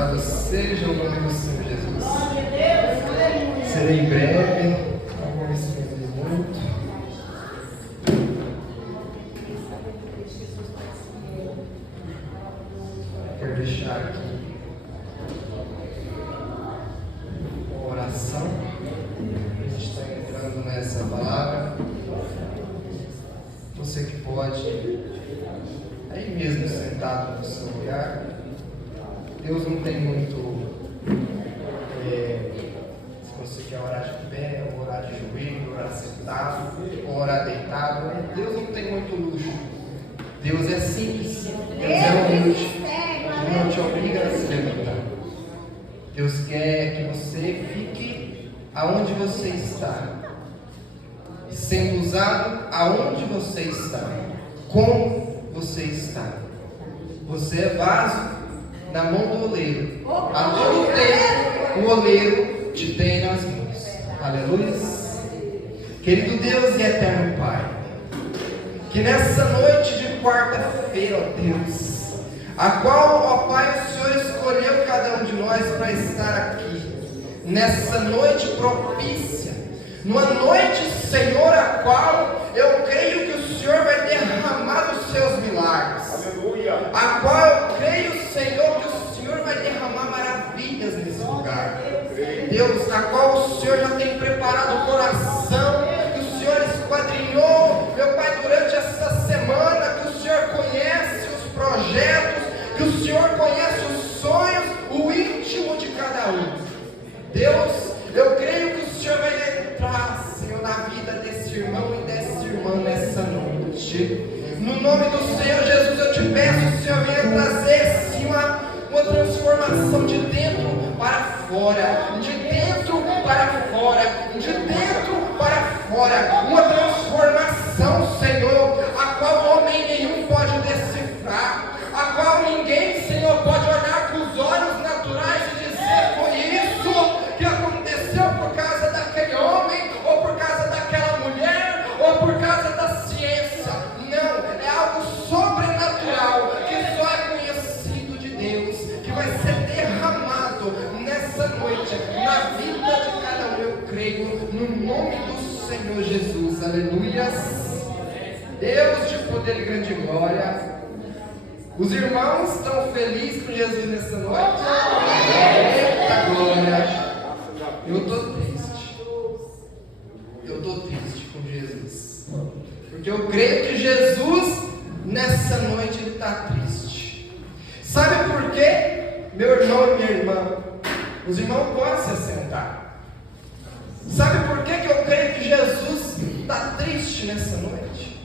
Louvado seja o nome do Senhor Jesus. Serei breve, não vou me estender muito. Quero deixar aqui uma oração. A gente está entrando nessa palavra. Você que pode, aí mesmo sentado no seu lugar. Deus não tem muito. Se você quer orar de pé, ou orar de joelho, orar sentado, ou orar deitado, Deus não tem muito luxo. Deus é simples, Deus é humilde. Ele não te obriga a se levantar. Deus quer que você fique aonde você está, sendo usado aonde você está, como você está. Você é vaso na mão do oleiro. A todo tempo o oleiro te tem nas mãos. Aleluia. Querido Deus e eterno Pai, que nessa noite de quarta-feira, ó Deus, a qual, ó Pai, o Senhor escolheu cada um de nós para estar aqui, nessa noite propícia, numa noite, Senhor, a qual eu creio que o Senhor vai derramar os seus milagres. Aleluia. A qual eu creio, Senhor, que o Senhor vai derramar maravilhas nesse lugar. Deus, a qual o Senhor já tem preparado o coração, que o Senhor esquadrinhou, meu Pai, durante essa semana, que o Senhor conhece os projetos, que o Senhor conhece os sonhos, o íntimo de cada um. Deus, eu creio que o Senhor vai entrar, Senhor, na vida desse irmão e dessa irmã nessa noite. No nome do Senhor Jesus, eu te peço, Senhor, venha trazer, sim, uma transformação de dentro para fora, de dentro para fora, de dentro para fora, uma transformação, Senhor, a qual homem nenhum pode decifrar, a qual ninguém, Senhor, pode olhar com os olhos naturais e dizer: foi isso que aconteceu por causa daquele homem, ou por causa daquela mulher, ou por causa da ciência. Não, é algo sobrenatural, que só é conhecido de Deus, que vai ser derramado nessa noite, na vida de cada um, eu creio, no nome do Senhor Jesus. Aleluias. Deus de poder e grande glória. Os irmãos estão felizes com Jesus nessa noite? Eita glória. Eu estou triste. Eu estou triste com Jesus. Porque eu creio que Jesus, nessa noite, ele está triste. Sabe por quê? Meu irmão e minha irmã, os irmãos podem se assentar. Sabe por quê que eu creio que Jesus está triste nessa noite?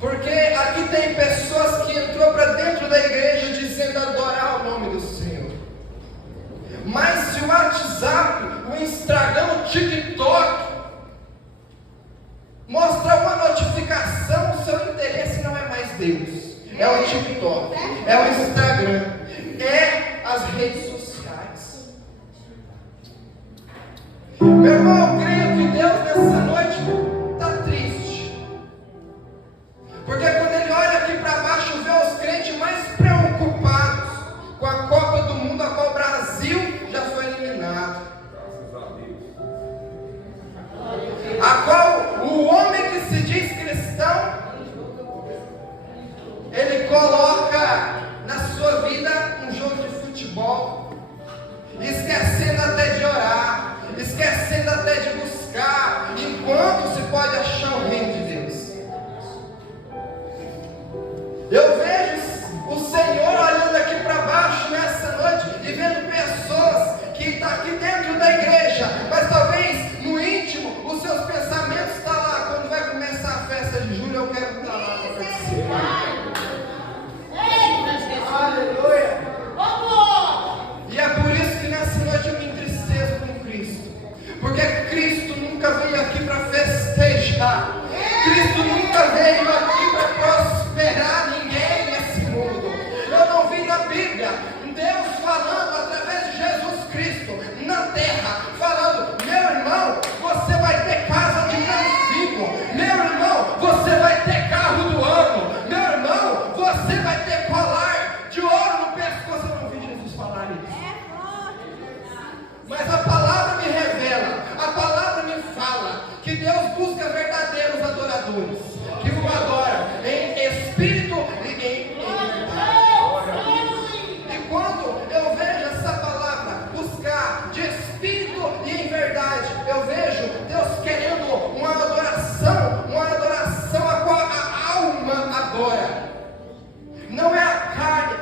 Porque aqui tem pessoas que entrou para dentro da igreja dizendo adorar o nome do Senhor. Mas se o WhatsApp, o Instagram, o TikTok mostra uma notificação, o seu interesse não é mais Deus. É o TikTok, é o Instagram, é as redes sociais. Meu irmão, eu creio que Deus nessa noite está triste. Porque quando ele olha aqui para baixo, vê os crentes mais preocupados com a Copa do Mundo, a qual o Brasil já foi eliminado. A qual o homem que se diz cristão, ele coloca na sua vida um jogo de futebol, esquecendo até de orar, esquecendo até de buscar, enquanto se pode achar o reino de Deus. Eu vejo o Senhor olhando aqui para baixo nessa noite e vendo pessoas que estão aqui dentro da igreja, mas talvez no íntimo os seus pensamentos estão lá. Quando vai começar a festa de julho, eu quero estar lá para participar. Aleluia! E é por isso que nessa noite eu me entristeço com Cristo, porque Cristo nunca veio aqui para festejar, adora. Não é a carne,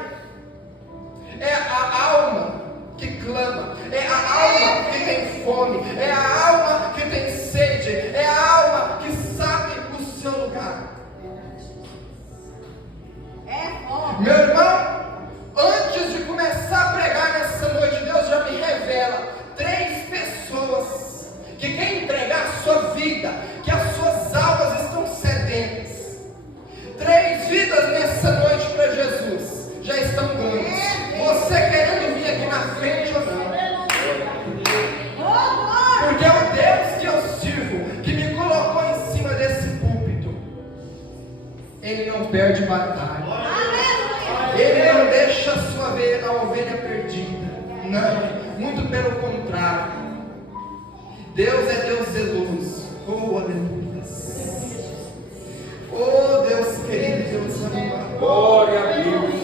é a alma que clama, é a alma que tem fome, é a alma que tem sede, é a alma que sabe o seu lugar. Meu irmão, antes de começar a pregar nessa noite, Deus já me revela 3 pessoas que querem entregar a sua vida, que as suas almas estão sedentas. 3 vidas nessa noite para Jesus já estão ganhas. Você querendo vir aqui na frente ou não? Porque é o Deus que eu sirvo, que me colocou em cima desse púlpito, Ele não perde batalha. Ele não deixa a ovelha perdida. Não, muito pelo contrário. Deus é Deus zeloso. Oh, aleluia. Oh, Deus querido, Deus amado. Glória a Deus.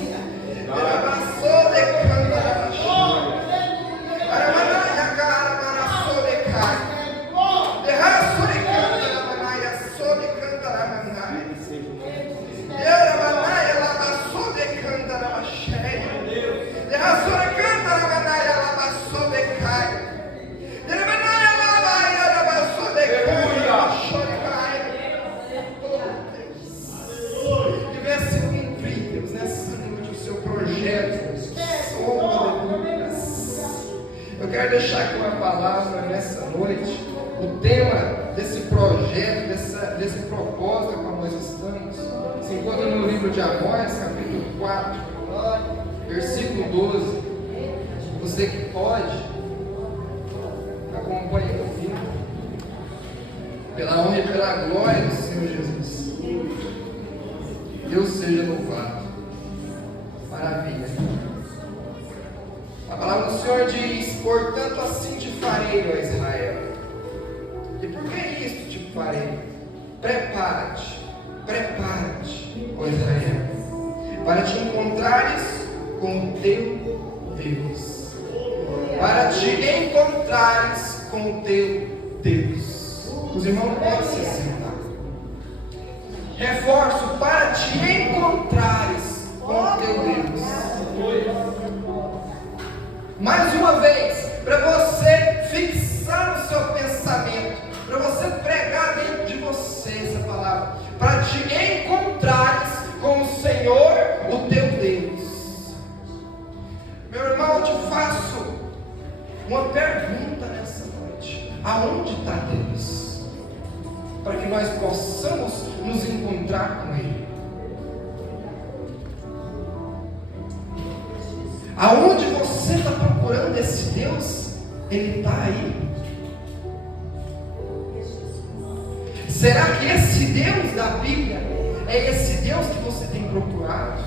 Eu quero deixar aqui uma palavra nessa noite. O tema desse projeto, desse propósito a qual nós estamos, se encontra no livro de Amós, capítulo 4, versículo 12. Você que pode, acompanhe comigo. Pela honra e pela glória do Senhor Jesus. Deus seja louvado. Maravilha. A palavra do Senhor diz: portanto assim te farei, ó Israel. E por que isto te farei? Prepara-te, ó Israel, para te encontrares com o teu Deus. Para te encontrares com o teu Deus. Os irmãos podem se sentar. Reforço: para te encontrares com o teu Deus. Mais uma vez, para você fixar o seu pensamento, para você pregar dentro de você essa palavra, para te encontrares com o Senhor, o teu Deus. Meu irmão, eu te faço uma pergunta nessa noite: aonde está Deus? Para que nós possamos nos encontrar com Ele. Aonde você está procurando esse Deus? Ele está aí. Será que esse Deus da Bíblia é esse Deus que você tem procurado?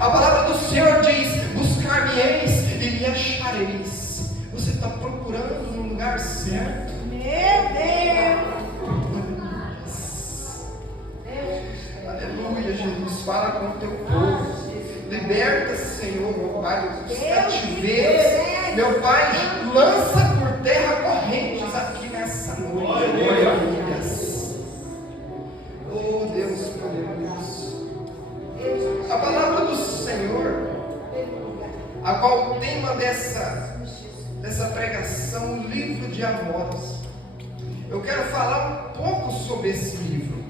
A palavra do Senhor diz: buscar-me-eis e me achareis. Você está procurando no lugar certo? Meu Deus! Aleluia, Jesus. Fala com o teu povo. Liberta, Senhor, meu Pai, dos cativeiros. Meu Pai, lança por terra correntes aqui nessa noite. Aleluia. Oh, Deus poderoso. A palavra do Senhor, a qual o tema dessa pregação, o livro de Amós. Eu quero falar um pouco sobre esse livro.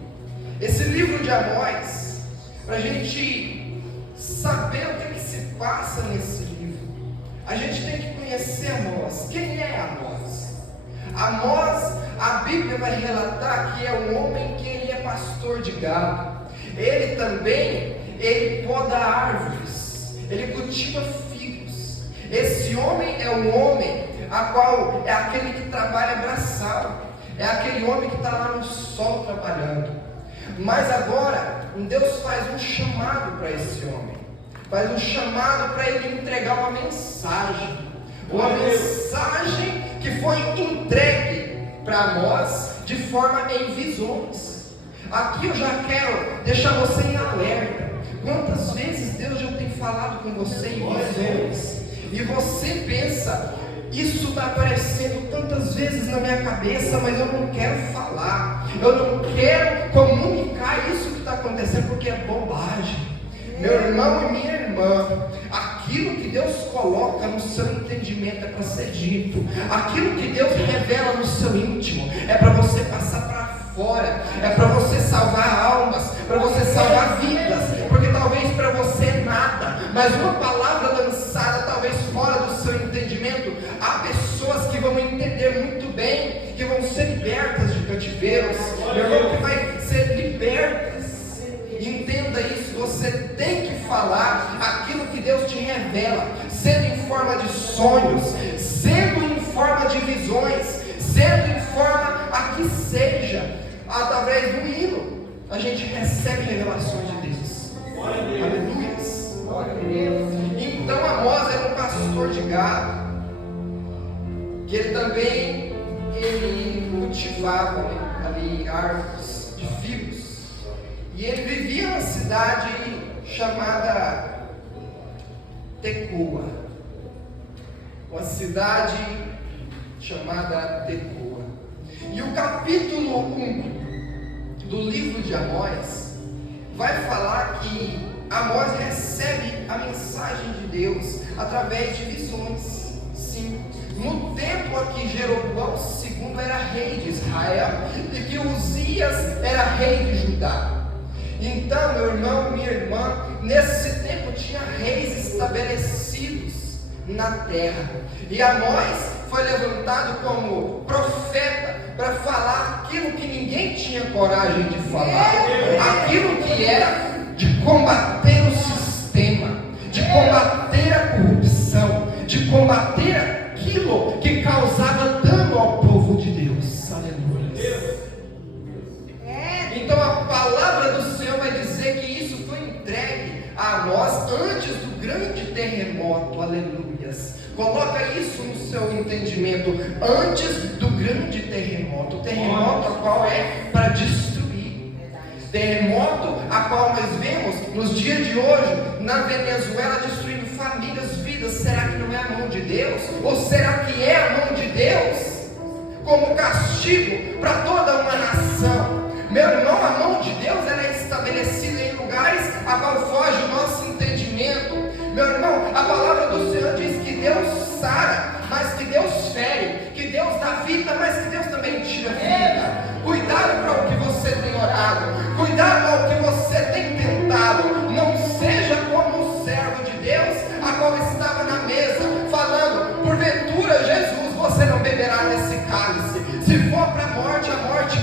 Esse livro de Amós, para a gente saber o que se passa nesse livro, a gente tem que conhecer Amós. Quem é Amós? Amós, a Bíblia vai relatar que é um homem que ele é pastor de gado. Ele também, ele poda árvores, ele cultiva figos. Esse homem é um homem a qual é aquele que trabalha braçal, é aquele homem que está lá no sol trabalhando. Mas agora, Deus faz um chamado para esse homem, faz um chamado para ele entregar uma mensagem que foi entregue para Amós de forma em visões. Aqui eu já quero deixar você em alerta. Quantas vezes Deus já tem falado com você em visões e você pensa: isso está aparecendo tantas vezes na minha cabeça, mas eu não quero falar, eu não quero comunicar isso que está acontecendo porque é bobagem. Meu irmão e minha irmã, aquilo que Deus coloca no seu entendimento é para ser dito. Aquilo que Deus revela no seu íntimo é para você passar para fora, é para você salvar almas, para você salvar vidas, porque talvez para você é nada, mas uma palavra lançada talvez fora do seu entendimento, há pessoas que vão entender muito bem, que vão ser libertas de cativeiros, meu irmão, que vai ser libertas. Entenda isso, você tem que falar aquilo que Deus te revela, sendo em forma de sonhos, sendo em forma de visões, sendo em forma a que seja, através do hino, a gente recebe revelações de Deus. Aleluias. Então Amós era um pastor de gado, que ele também cultivava ali árvores de figos. E ele vivia numa cidade chamada Tecoa. Uma cidade chamada Tecoa. E o capítulo 1 do livro de Amós vai falar que Amós recebe a mensagem de Deus através de visões. Sim. No tempo a que Jeroboão II era rei de Israel e que Uzias era rei de Judá. Então, meu irmão, minha irmã, nesse tempo tinha reis estabelecidos na terra. E Amós foi levantado como profeta para falar aquilo que ninguém tinha coragem de falar. Aquilo que era de combater o sistema, de combater a corrupção, de combater aquilo que causava dano ao povo de Deus. Aleluia. Então a palavra do Senhor vai dizer que isso foi entregue a nós antes do grande terremoto. Aleluias. Coloca isso no seu entendimento. Antes do grande terremoto. O terremoto a qual é para destruir. Terremoto a qual nós vemos nos dias de hoje na Venezuela destruindo famílias, vidas. Será que não é a mão de Deus? Ou será que é a mão de Deus? Como castigo para toda uma nação. Meu irmão, a mão de Deus ela é estabelecida em lugares a qual foge o nosso entendimento. Meu irmão, a palavra do Senhor diz que Deus sara, mas que Deus fere, que Deus dá vida, mas que Deus também tira vida. Cuidado para o que você tem orado, cuidado ao que você tem tentado. Não seja como o servo de Deus, a qual estava na mesa, falando: porventura, Jesus, você não beberá desse cálice. Se for para a morte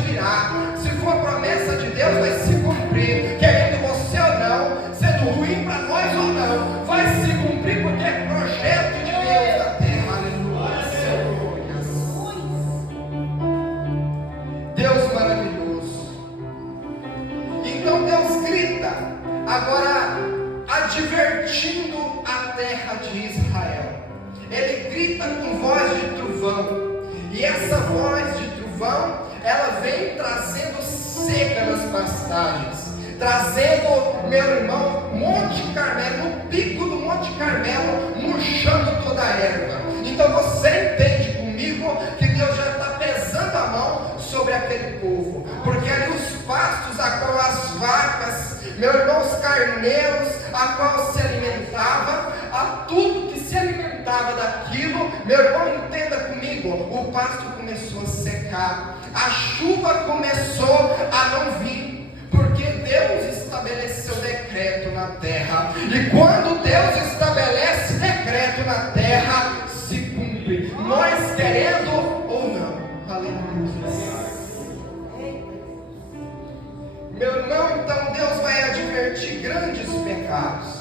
virá. Se for promessa de Deus, vai se cumprir, querendo você ou não, sendo ruim para nós ou não, vai se cumprir, porque é projeto de Deus na terra. Aleluia. Deus maravilhoso. Então Deus grita, agora advertindo a terra de Israel. Ele grita com voz de trovão, e essa voz de trovão ela vem trazendo seca nas pastagens, trazendo, meu irmão, Monte Carmelo, no pico do Monte Carmelo, murchando toda a erva. Então você entende comigo que Deus já está pesando a mão sobre aquele povo, porque ali os pastos a qual as vacas, meu irmão, os carneiros a qual se alimentava, a tudo que se alimentava daquilo, meu irmão, entenda comigo, o pasto começou a secar, a chuva começou a não vir, porque Deus estabeleceu decreto na terra, e quando Deus estabelece decreto na terra, se cumpre, nós querendo ou não. Aleluia. Meu irmão, então Deus vai advertir grandes pecados.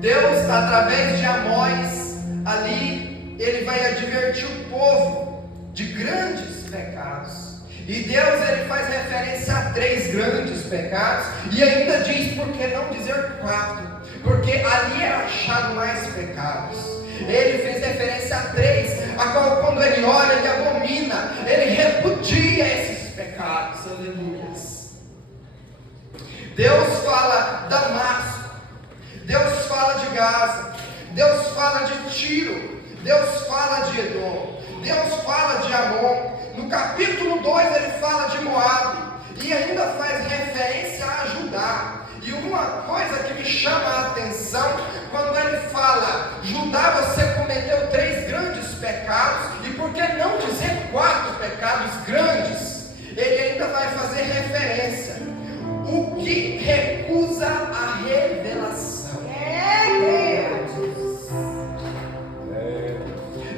Deus, através de Amós, ali, ele vai advertir o povo de grandes pecados. E Deus, ele faz referência a 3 grandes pecados, e ainda diz, por que não dizer 4? Porque ali era achado mais pecados. Ele fez referência a 3, a qual quando ele olha, ele abomina, ele repudia esses pecados. Aleluias. Deus fala Damasco, Deus fala de Gaza, Deus fala de Tiro, Deus fala de Edom, Deus fala de Amon. No capítulo 2 ele fala de Moabe, e ainda faz referência a ajudar. E uma coisa que me chama a atenção, quando ele fala, Judá, você cometeu 3 grandes pecados, e por que não dizer 4 pecados grandes? Ele ainda vai fazer referência, o que recusa a revelação.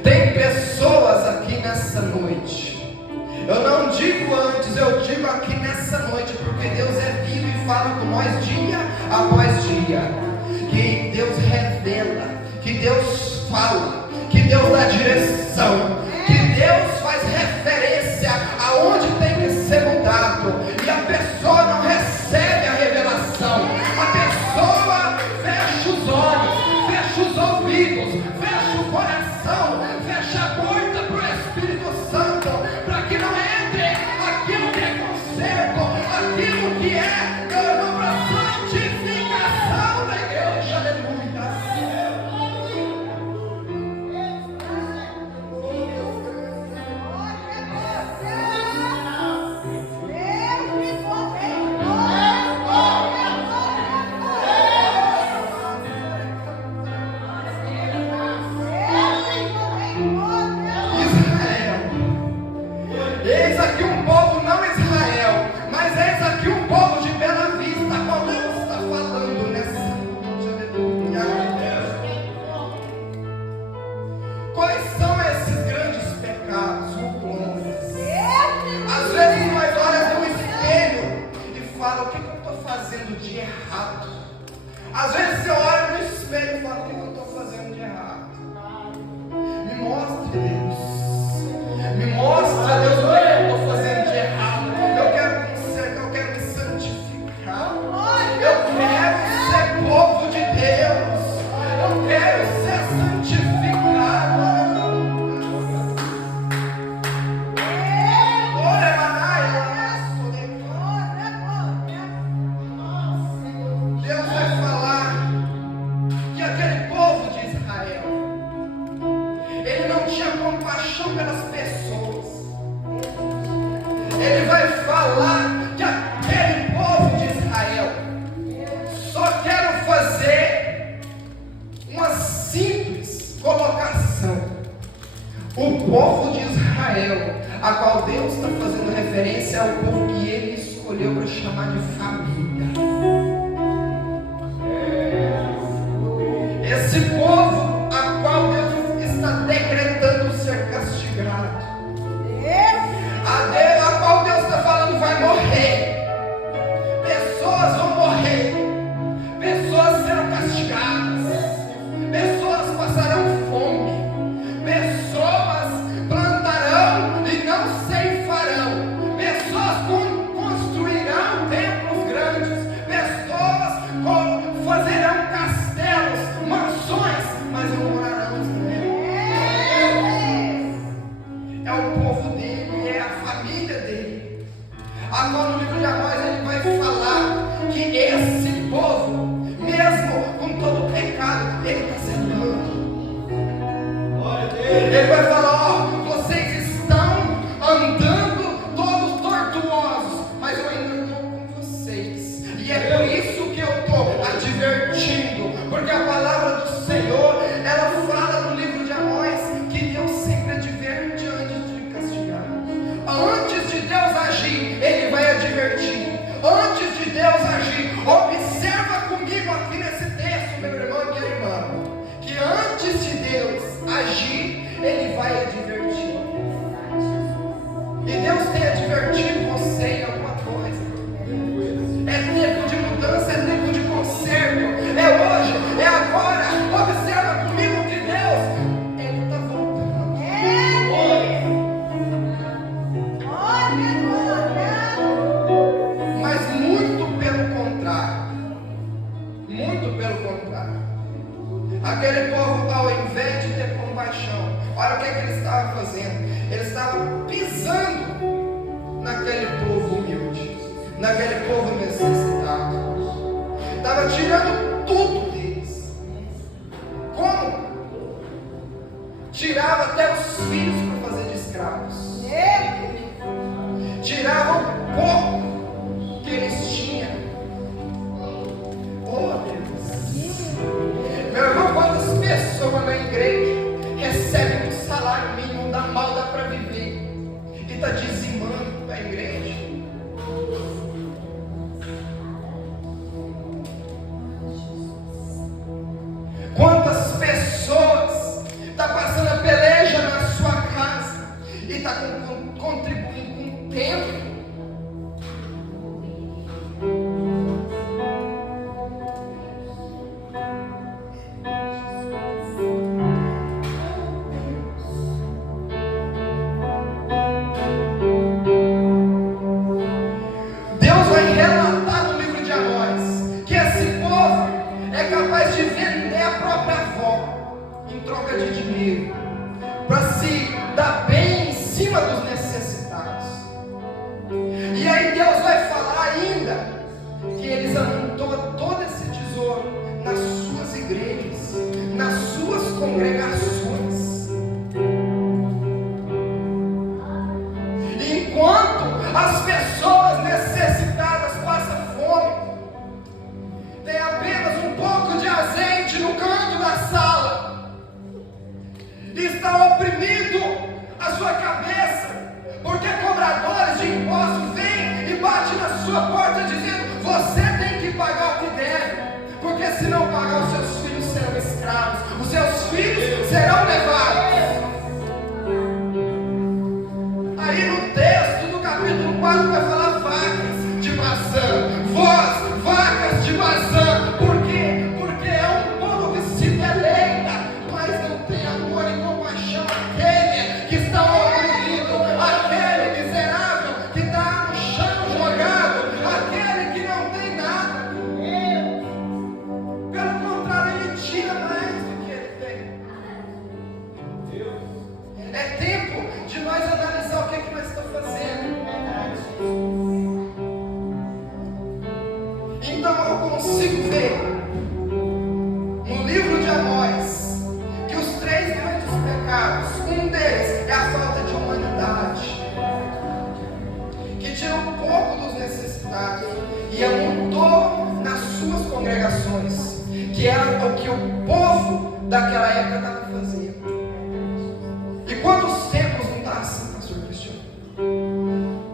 Tem pessoas aqui nessa noite, eu não digo antes, eu digo aqui nessa noite, porque Deus é vivo e fala com nós dia após dia, que Deus revela, que Deus fala, que Deus dá direção, que Deus faz referência aonde tem que ser mudado, e a pessoa não recebe a revelação, a pessoa fecha os olhos, fecha os ouvidos, fecha o coração, fecha a porta para o Espírito Santo, para que não entre aquilo que é conserto, aquilo que é para a santificação da igreja. Aleluia. Eis aqui um povo, não Israel, mas eis aqui um povo de Bela Vista, a qual Deus está falando nessa noite. Aleluia. Quais são esses grandes pecados? Às vezes nós olhamos no espelho e falamos, o que eu estou fazendo de errado? Às vezes você olha no espelho e fala, o que eu estou fazendo de errado? Me mostre, Deus. Me mostra, Deus, o que eu estou fazendo de errado. Eu quero consertar, eu quero me santificar. Eu quero ser povo de Deus. Eu quero ser santificado. Ora, Deus vai falar que aquele povo de Israel, ele não tinha compaixão pelas pessoas. Ele vai falar que aquele povo de Israel, só quero fazer uma simples colocação. O povo de Israel, a qual Deus está fazendo referência, é o povo que ele escolheu para chamar de família. Esse povo a qual Deus está decretando ser castigado, a qual Deus está falando vai morrer, pessoas vão morrer, pessoas serão castigadas, pessoas passarão fome, pessoas plantarão e não ceifarão, pessoas construirão templos grandes, pessoas fazerão castelos, mansões, mas não morarão nele. É o povo dele, é a família dele. Agora no livro de Amós ele vai falar que esse povo, mesmo com todo o pecado, ele está zelando. Ele vai falar, vocês estão andando todos tortuosos, mas eu ainda estou com vocês. E é por isso que eu estou advertindo, porque a palavra do Senhor, ela fala no livro de Amós que Deus sempre adverte antes de castigar. Antes de Deus agir, Ele vai advertir. Antes de Deus agir, observa comigo aqui nesse texto, meu irmão e minha irmã, que antes de Deus agir, Ele vai advertir. E Deus tem advertido você em alguma coisa. É tempo de mudança, é tempo de conserto. É hoje, é agora. Observa comigo que Deus, Ele está voltando. Mas muito pelo contrário. Muito pelo contrário. Aquele povo, ao invés de ter compaixão, olha o que ele estava fazendo. Ele estava pisando naquele povo humilde, naquele povo necessitado. Estava tirando tudo deles. Como? Tirava até os filhos para fazer de escravos. Tirava um pouco oprimido a sua cabeça, porque cobradores de impostos vêm e batem na sua porta dizendo: você tem que pagar o que deve, porque se não pagar, os seus filhos serão escravos, os seus filhos serão levados. Aí no texto do capítulo 4 vai falar vacas de Bazã, vacas de Bazã. Por quê? Porque é um povo que se deleita, mas não tem amor e compaixão. Aquele que está oprimido, aquele miserável que está no chão jogado, aquele que não tem nada. Pelo contrário, ele tira mais do que ele tem. É tempo de nós analisar o que nós estamos fazendo. Então eu consigo ver no livro de Amós que os 3 grandes pecados, um deles é a falta de humanidade, que tira um pouco dos necessitados e amontoa nas suas congregações, que era o que o povo daquela época estava fazendo. E quantos tempos não está assim, pastor Cristiano?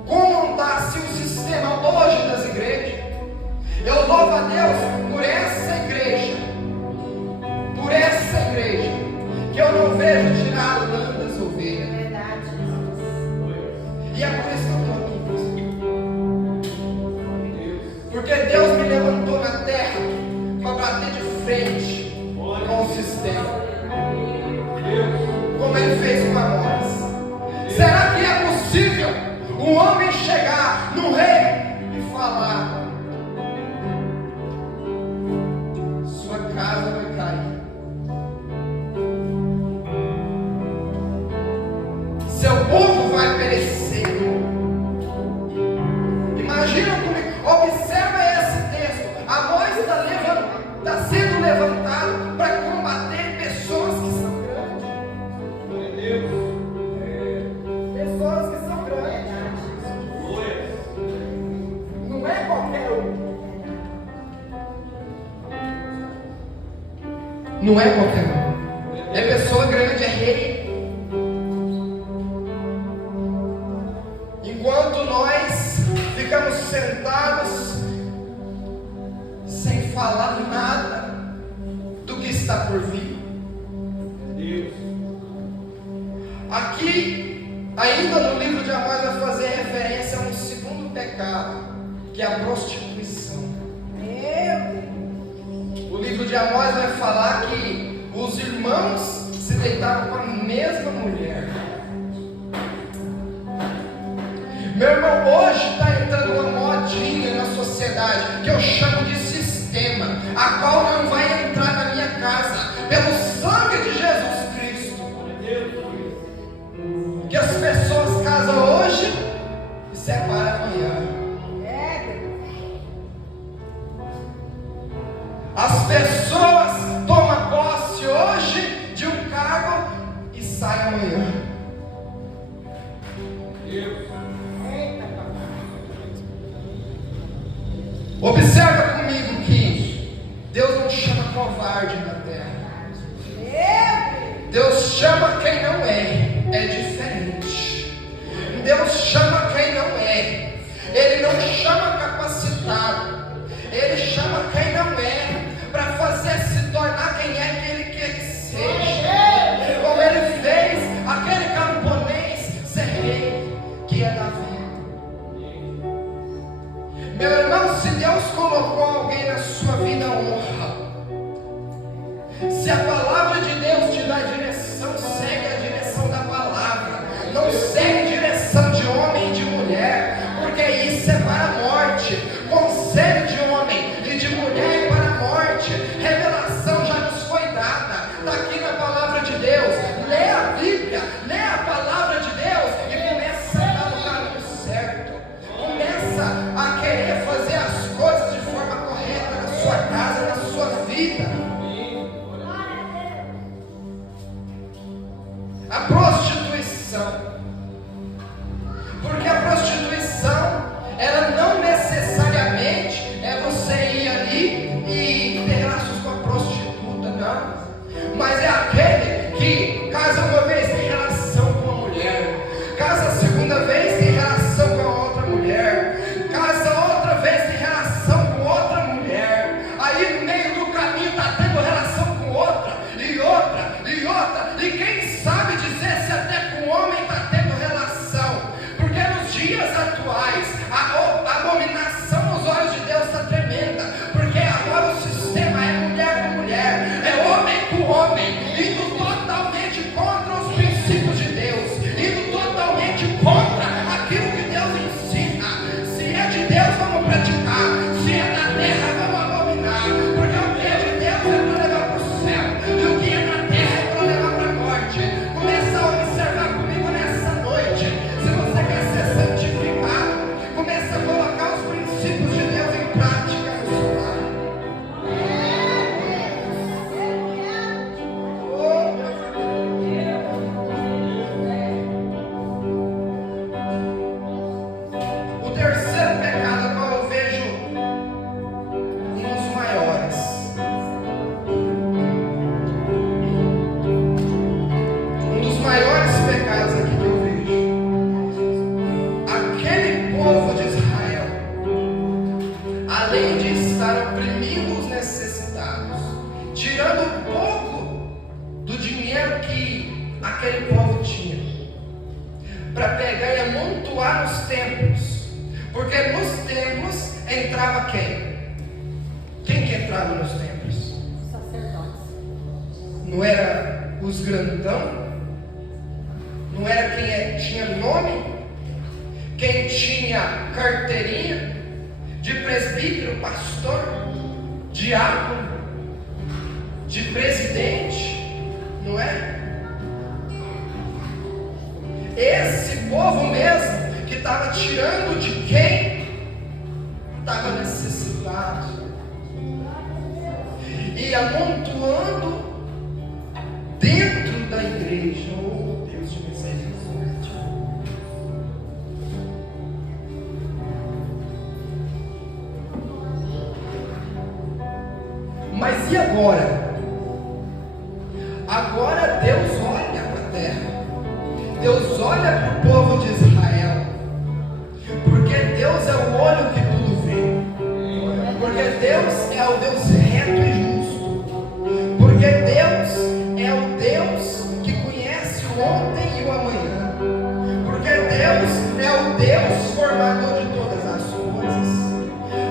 Como não está assim o sistema hoje das igrejas? Eu louvo a Deus por essa igreja, que eu não vejo tirar lã das ovelhas. E é por isso que eu estou aqui, porque Deus me levantou na terra para bater de frente com o sistema, como Ele fez com Amós. Será que é possível um homem chegar no rei e falar: sua casa vai cair, seu povo vai perecer? Imagina comigo, observa esse texto. Amós está sendo levantado para combater pessoas que são grandes. Pessoas que são grandes. Não é qualquer um. Não é qualquer um. É pessoa grande, é rei. Enquanto nós ficamos sentados sem falar nada do que está por vir. Aqui, ainda no livro de Amós, vai fazer referência a um segundo pecado, que é a prostituição. O livro de Amós vai falar que os irmãos se deitavam com a mesma mulher. Meu irmão, hoje está entrando uma modinha na sociedade que eu chamo de sistema, a qual não vai entrar na minha casa, pelo sangue de Jesus Cristo. Que as pessoas casam hoje e separam amanhã. As pessoas tomam posse hoje de um cargo e saem amanhã. Observa comigo que Deus não chama covarde na terra. Deus chama quem não é diferente. Deus chama quem não é. Ele não chama capacitado. Ele chama quem não é, para fazer se tornar quem é que Ele quer que seja. Como Ele fez aquele camponês ser rei, que é Davi. Meu irmão, se Deus colocou alguém na sua vida, honra. Se a palavra de Deus te dá direção, segue além de estar oprimindo os necessitados, tirando um pouco do dinheiro que aquele povo tinha, para pegar e amontoar nos templos, porque nos templos entrava quem? Quem que entrava nos templos? Sacerdotes. Não era os grandão? Não era quem tinha nome? Quem tinha carteirinha de presbítero, pastor, diácono, de presidente? Não é? Esse povo mesmo que estava tirando de quem estava necessitado e amontoando dentro da igreja. Oh, Deus de misericórdia. Mas e agora? Agora Deus olha para a terra. Deus olha para o povo de Israel, porque Deus é o olho que tudo vê, porque Deus é o Deus reto e justo, porque Deus é o Deus que conhece o ontem e o amanhã, porque Deus é o Deus formador de todas as coisas.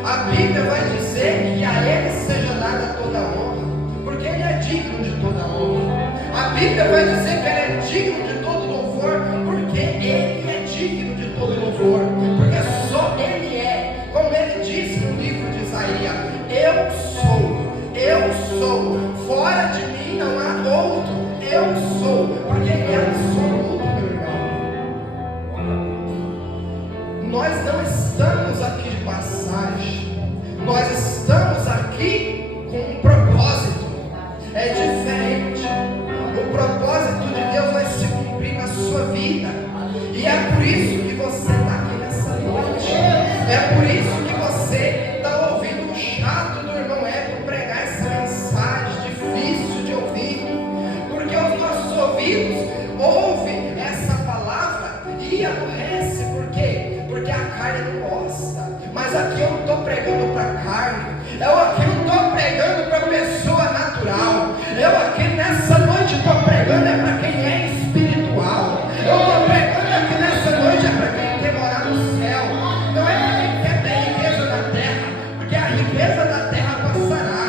A Bíblia vai dizer que a Ele seja dada toda a honra, porque Ele é digno de toda a honra. A Bíblia vai dizer que Ele é digno de todo louvor, porque Ele é digno de todo louvor, porque só Ele é, como Ele disse no livro de Isaías: eu sou, fora de mim não há outro, eu sou, porque Ele é absoluto, meu irmão. Nós não estamos aqui de passagem, nós estamos aqui com um propósito, é diferente. O propósito de Deus vai se cumprir na sua vida, e é por isso que você está aqui nessa noite, é por isso que você está ouvindo o chato do irmão Hélio pregar essa mensagem difícil de ouvir, porque os nossos ouvidos ouvem essa palavra e aborrece. Por quê? Porque a carne não gosta. Mas aqui eu não estou pregando para a carne, eu aqui não estou pregando para a pessoa natural, eu aqui nessa noite estou pregando é para quem é espiritual, eu estou pregando aqui nessa noite é para quem quer morar no céu, não é para quem quer ter riqueza na terra, porque a riqueza da terra passará,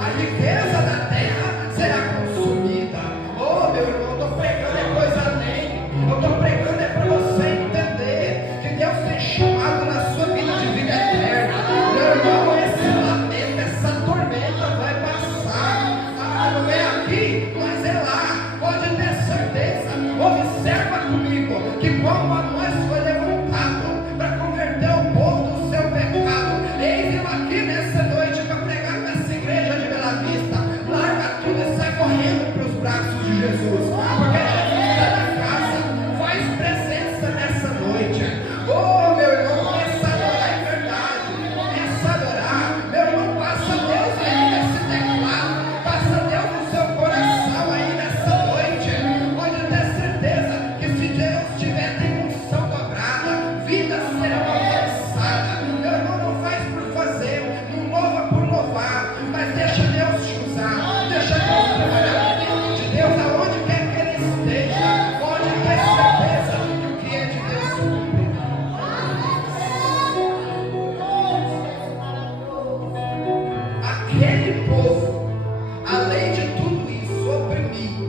a riqueza da terra será consumida. Oh, meu irmão, eu estou pregando é coisa além, eu estou pregando é para você entender que Deus tem chamado na sua vida de vida eterna. Meu irmão, esse lamento, essa tormenta vai passar. Ah, não é aqui, mas é lá. Pode ter certeza. Observa comigo que como a nós foi levantado para converter o povo do seu pecado, eis eu aqui nessa noite para pregar para essa igreja de Bela Vista. Larga tudo e sai correndo para os braços de Jesus, porque Jesus está na casa. Faz presença nessa noite. Oh, meu irmão, começa a adorar em verdade, começa a adorar. Meu irmão, passa Deus aí nesse teclado, passa Deus no seu coração aí nessa noite. Pode ter certeza que se Deus tiver tem unção dobrada, vidas serão alcançadas. Meu irmão, não faz por fazer, não louva por louvar, mas deixa Deus te usar, deixa Deus trabalhar dentro de Deus, aonde quer que Ele esteja. Pode ter certeza que o que é de Deus se cumprirá. Aquele povo, além de tudo isso, oprimido,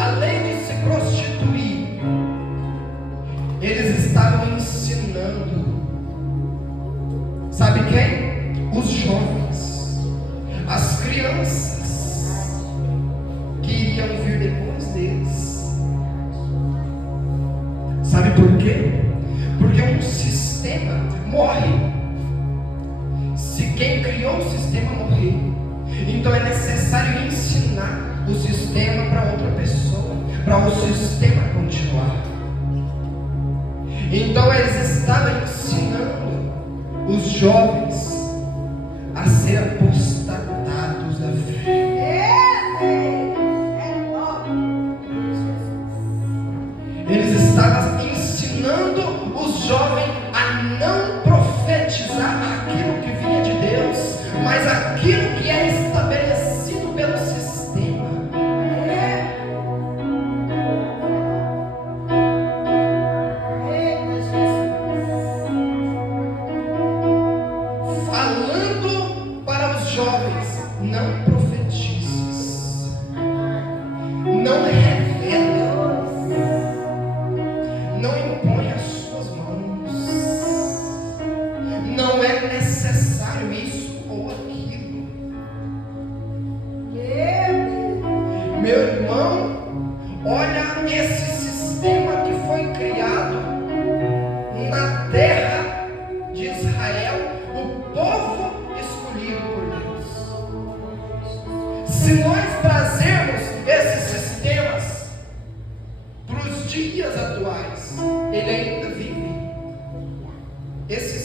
além de se prostituir, eles estavam ensinando, sabe quem? Os jovens, as crianças que iriam vir depois deles. Sabe por quê? Porque um sistema morre se quem criou o sistema morrer. Então é necessário ensinar o sistema para outra pessoa, para o sistema continuar. Então eles estavam ensinando os jovens a ser apostatados da fé. Eles estavam ensinando os jovens a não profetizar.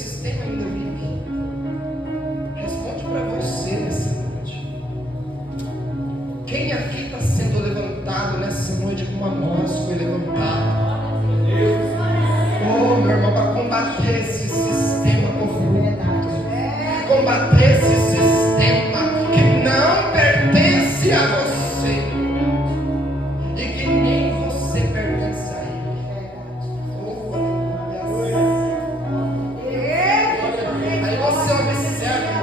sistema ainda vive? Responde para você nessa noite. Quem aqui está sendo levantado nessa noite como a nós foi levantado? Oh, meu irmão, para combater esse sistema corrupto, combater esse sistema que não pertence a você e que nem você pertence a ele. Oh, aí você observa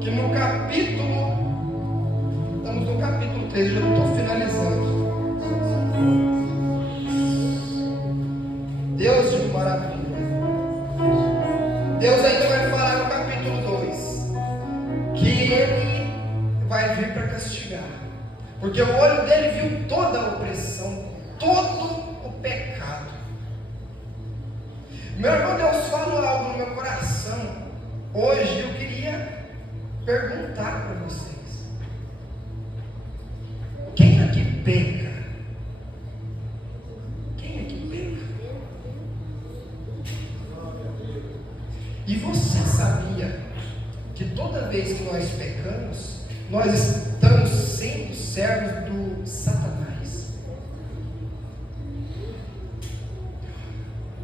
que no capítulo, estamos no capítulo 3, já estou finalizando. Deus de maravilha. Deus ainda vai falar no capítulo 2 que Ele vai vir para castigar, porque o olho dele viu toda a opressão, todo o pecado. Meu irmão, Deus falou algo no meu coração hoje. Eu queria perguntar para vocês: quem aqui peca? Quem aqui peca? E você sabia que toda vez que nós pecamos, nós estamos sendo servos do Satanás?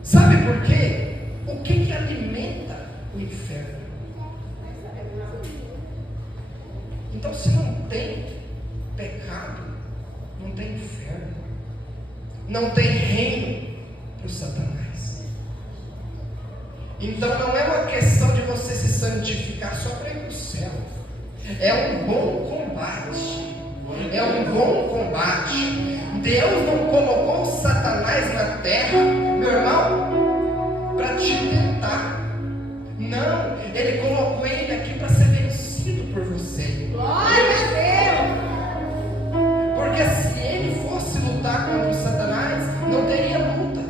Sabe por quê? O que alimenta o inferno? Então, se não tem pecado, não tem inferno, não tem reino para o Satanás. Então não é uma questão de você se santificar só para ir para o céu. É um bom combate. É um bom combate. Deus não colocou Satanás na terra, meu irmão, para te tentar. Não, Ele colocou ele aqui para ser vencido por você. Glória a Deus! Porque se ele fosse lutar contra o Satanás, não teria luta.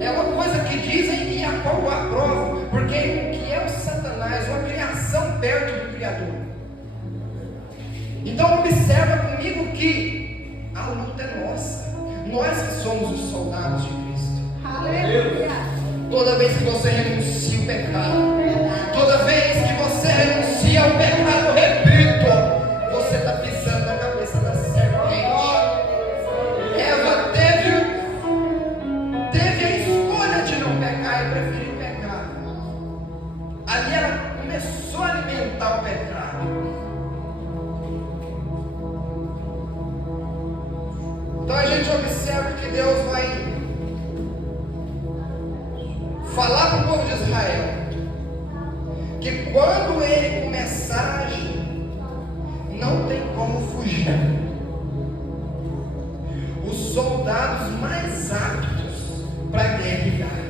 É uma coisa que dizem e a qual eu aprovo, porque o que é o Satanás? Uma criação perto do Criador. Então observa comigo que a luta é nossa. Nós que somos os soldados de Cristo. Aleluia! Toda vez que você renuncia o pecado, toda vez que você renuncia ao pecado, repito, você está pisando na cabeça da serpente. Eva teve a escolha de não pecar e preferiu pecar. Ali ela começou a alimentar o pecado. Então a gente observa que Deus vai falar para o povo de Israel que quando ele começar a agir, não tem como fugir. Os soldados mais aptos para guerrear,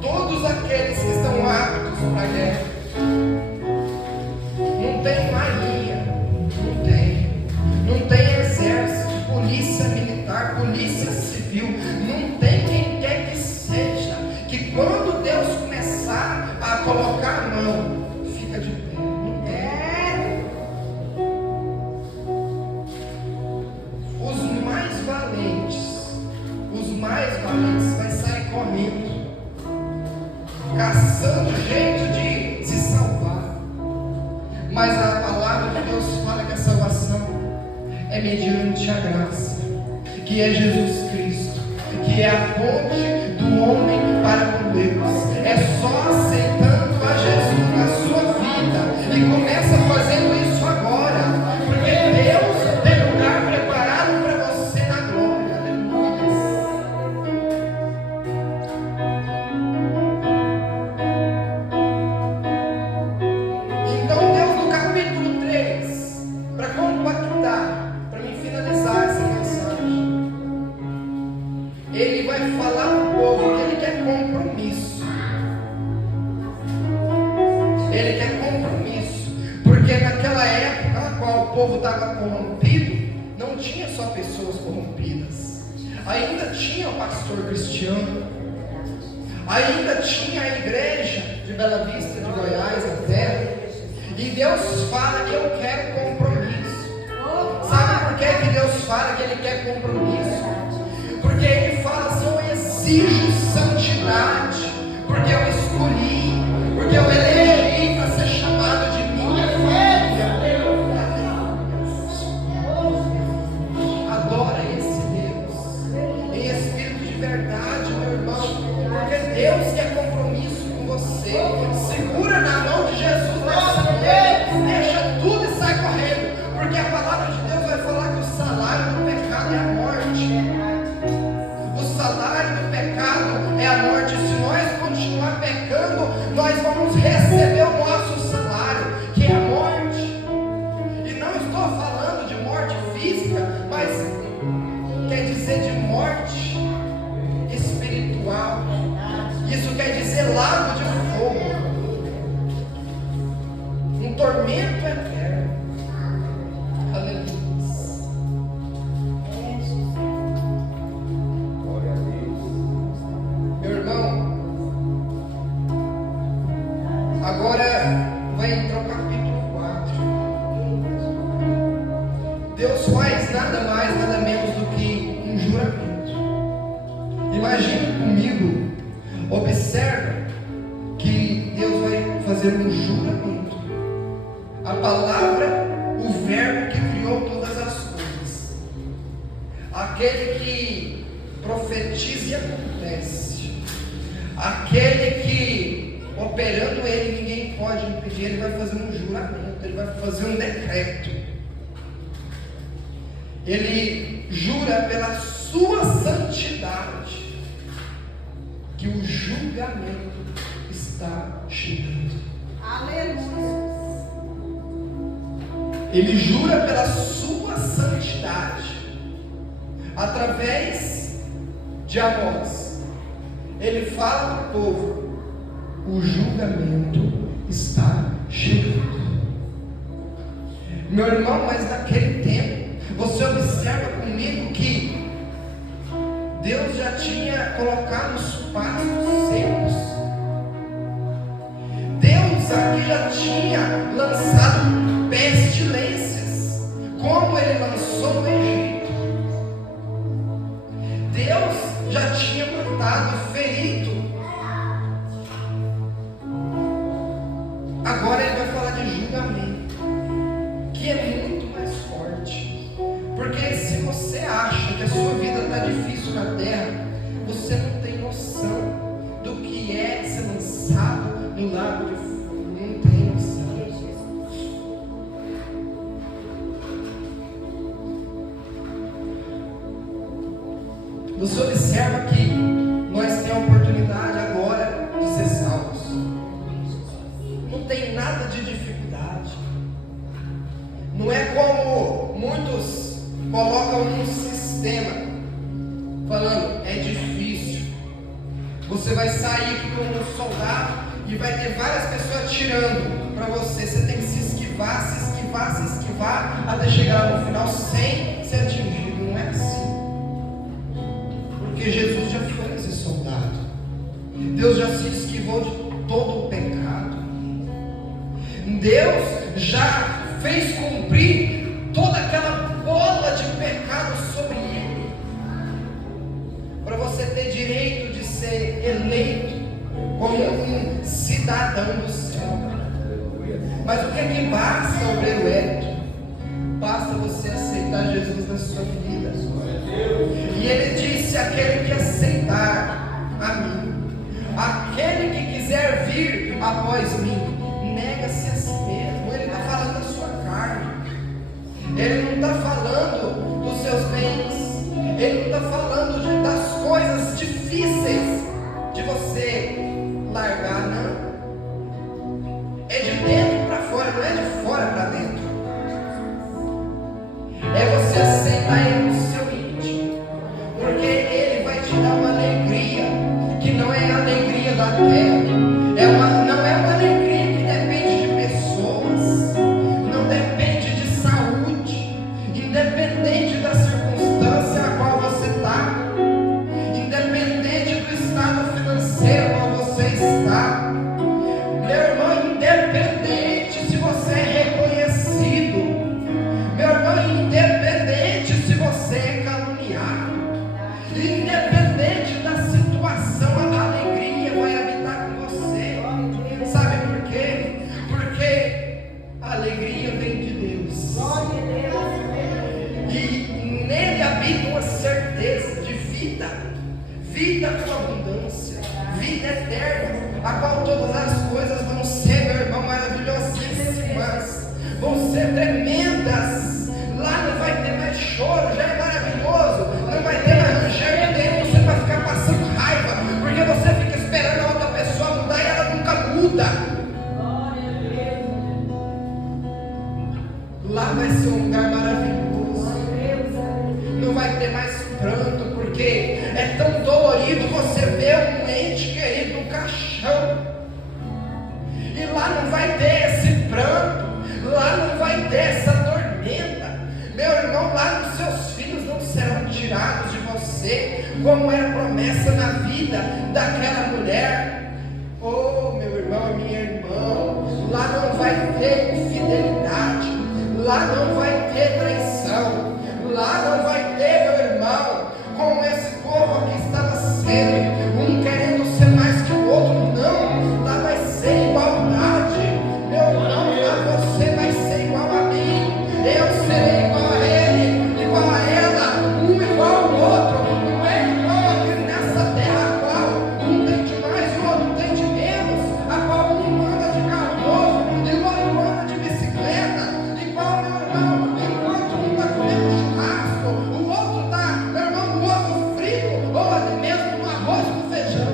todos aqueles que estão aptos para guerra, não tem marinha, não tem exército, polícia militar, polícia civil, não tem quem quer que seja, que quando Deus começar a colocar a mão, fica de pé. Não tem. Os mais valentes vai sair correndo, caçando jeito de se salvar. Mas a palavra de Deus fala que a salvação é mediante a graça, que é Jesus Cristo, que é a ponte do homem para com Deus. É só aceitando a Jesus na sua vida, e começa fazendo isso agora, porque Deus tem lugar preparado para você na glória. Aleluia. Então Deus, no capítulo 3, para compactar, para me finalizar essa mensagem, Ele vai falar para o povo que Ele quer compromisso. Ele quer compromisso, porque naquela época na qual o povo estava corrompido, não tinha só pessoas corrompidas, ainda tinha o pastor cristiano, ainda tinha a igreja de Bela Vista, de Goiás, até. E Deus fala que eu quero compromisso. Sabe por que Deus fala que Ele quer compromisso? Porque Ele fala assim: exijo santidade, porque eu escolhi, porque eu elegi para ser chamado de minha filha. Adora esse Deus em espírito de verdade, meu irmão, porque Deus quer compromisso com você. Segura na mão de Jesus nessa noite, deixa tudo e sai correndo, porque a palavra de Deus vai falar que o salário do pecado é a morte. O salário do pecado é a morte. Se nós continuar pecando, nós vamos receber o nosso salário, que é a morte. E não estou falando de morte física, mas quer dizer de morte espiritual. Isso quer dizer lago de fogo, um tormento eterno. Aleluia. Meu irmão, agora vai entrar o capítulo 4. Deus faz nada mais, nada menos do que um juramento. Imagine comigo, observa que Deus vai fazer um juramento. A palavra, o verbo que criou todas as coisas, aquele que profetiza e acontece, aquele que operando ele ninguém pode impedir, ele vai fazer um juramento, ele vai fazer um decreto. Ele jura pela sua santidade que o julgamento está chegando. Aleluia. Ele jura pela sua santidade através de Amós. Ele fala para o povo: o julgamento está chegando. Meu irmão, mas naquele tempo, você observa comigo que Deus já tinha colocado os pastos secos. Deus aqui já tinha lançado pestilências, como ele lançou no Egito. Deus já tinha matado, ferido. Agora ele vai falar de julgamento, que é muito mais forte. Porque se você acha que a sua vida está difícil na terra, você não tem noção do que é ser lançado no lago de fogo. Não tem noção. Você observa que nós temos a oportunidade agora de ser salvos. Não tem nada de dificuldade. Não é como muitos colocam um sistema falando: é difícil. Você vai sair aqui como um soldado e vai ter várias pessoas atirando para você. Você tem que se esquivar, se esquivar, se esquivar, até chegar no final sem ser atingido. Não é assim. Porque Jesus já foi esse soldado. Deus já se esquivou de todo o pecado. Deus já fez cumprir toda aquela bola de pecado sobre ele, para você ter direito de ser eleito como um cidadão do céu. Mas o que é que basta, obreiro Hélio? Basta você aceitar Jesus na sua vida. E ele disse: aquele que aceitar a mim, aquele que quiser vir após mim, nega-se a si mesmo. Ele está falando da sua carne. Ele não está falando dos seus bens. Ele não está falando das coisas difíceis de você largar, não. É de dentro para fora, não é de fora para dentro. É você aceitar ele no seu íntimo, porque ele vai te dar uma alegria que não é a alegria da terra. Não é uma alegria que depende de pessoas, não depende de saúde, independente da circunstância a qual você está, independente do estado financeiro a qual você está. Meu irmão, independente se você é reconhecido, meu irmão, independente se você é caluniado, independente da situação sua abundância, vida eterna, a qual todas as coisas vão ser, meu irmão, maravilhosíssimas, vão ser tremendas. Lá não vai ter mais choro, já é maravilhoso, não vai ter mais ranger de dentro, você vai ficar passando raiva, porque você fica esperando a outra pessoa mudar e ela nunca muda. Lá vai ser um lugar maravilhoso, não vai ter mais pranto, porque é tão dolorido você ver um ente querido no caixão, e lá não vai ter esse pranto, lá não vai ter essa tormenta, meu irmão, lá os seus filhos não serão tirados de você, como era promessa na vida daquela mulher. Oh, meu irmão e minha irmã, lá não vai ter infidelidade, lá não vai ter traição, lá não vai ter, meu irmão, como esse povo aqui estava sendo, um querendo ser mais que o outro. Não, lá vai ser igualdade, meu irmão, lá você vai ser igual a mim, eu serei igual a ele, igual a ela, um igual ao outro. Não é igual aqui nessa terra, a qual um tem de mais e o outro tem de menos, a qual um anda de carro novo e o outro anda de bicicleta, igual, meu irmão, enquanto um está comendo churrasco, o outro está, meu irmão, no ovo frito, ou até mesmo no arroz com feijão.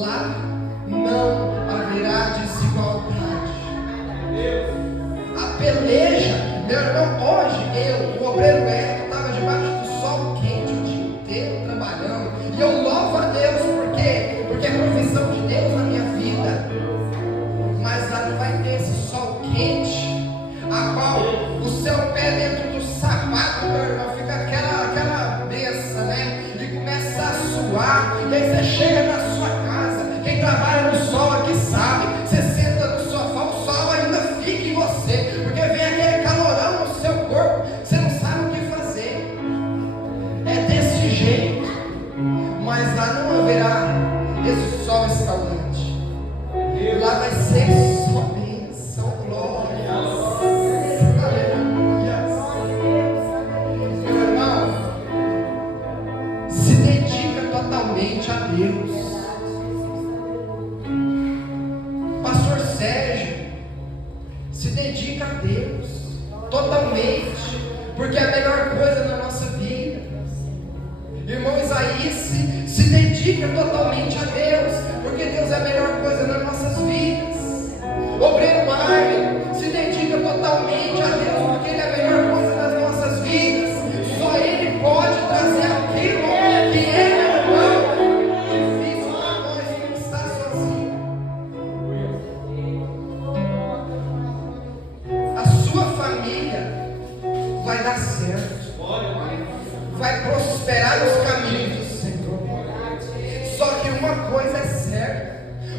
Lá não haverá desigualdade. A peleja, meu irmão, hoje o obreiro Beto estava debaixo do sol quente o dia inteiro trabalhando, e eu louvo a Deus, porque é provisão de Deus na minha vida. Mas lá não vai ter esse sol quente, a qual o seu pé dentro do sapato, meu irmão, fica aquela benção, né? E começa a suar, e aí você chega na sua casa, quem trabalha no sol aqui sabe, você senta no sofá, o sol ainda fica em você, porque vem aquele calorão no seu corpo, você não sabe o que fazer. É desse jeito, mas lá não haverá esse sol escaldante. Lá vai ser só bênção, glória, aleluia. Meu irmão, se dedica totalmente a Deus. Pastor Sérgio, se dedica a Deus totalmente, porque é a melhor coisa na nossa vida. Irmão Isaías, se dedica totalmente a Deus, porque Deus é a melhor coisa nas nossas vidas. Obreiro Marley, se dedica totalmente a Deus, porque Ele é a melhor coisa nas nossas vidas. Só Ele pode trazer aquilo que é, meu irmão, difícil para nós não estar sozinho. A sua família vai dar certo, vai prosperar nos caminhos do Senhor. Só que uma coisa é certa,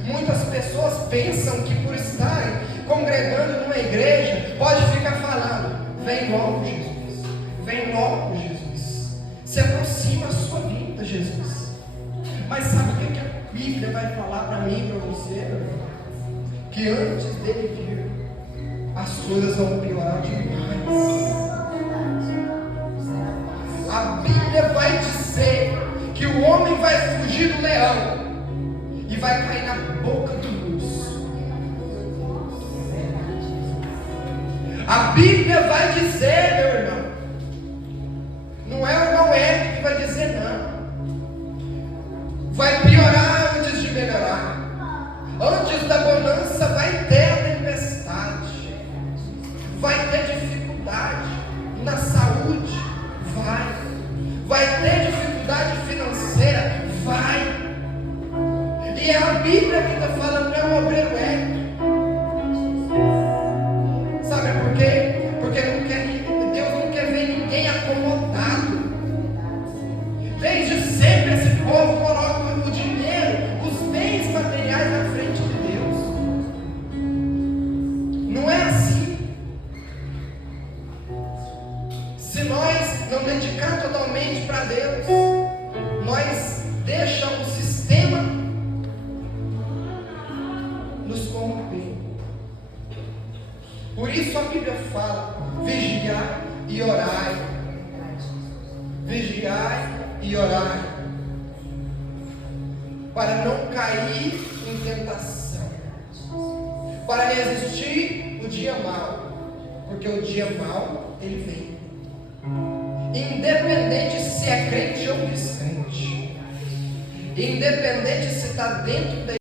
muitas pessoas pensam que por estarem congregando numa igreja, pode ficar falando, vem logo Jesus, vem logo Jesus, se aproxima a sua vida Jesus. Mas sabe o que a Bíblia vai falar para mim e para você? Que antes dele vir, as coisas vão piorar demais. A Bíblia vai dizer que o homem vai fugir do leão e vai cair na boca do urso. A Bíblia vai dizer, meu irmão, não é o irmão Hélio que vai dizer não. Vai piorar antes de melhorar. Antes da bonança vai ter a tempestade, vai ter dificuldade na saúde, vai ter dificuldade financeira, vai. E é a Bíblia que está falando, não é o obreiro Hélio. Sabe por quê? Porque Deus não quer ver ninguém acomodado. Desde sempre esse povo coloca o dinheiro, os bens materiais na frente de Deus. Não é assim. Se nós não dedicar totalmente para Deus, nós deixamos o sistema nos corromper. Por isso a Bíblia fala, vigiar e orai. vigiai e orai, para não cair em tentação, para resistir o dia mau, porque o dia mau ele vem. Independente se é crente ou descrente, independente se está dentro da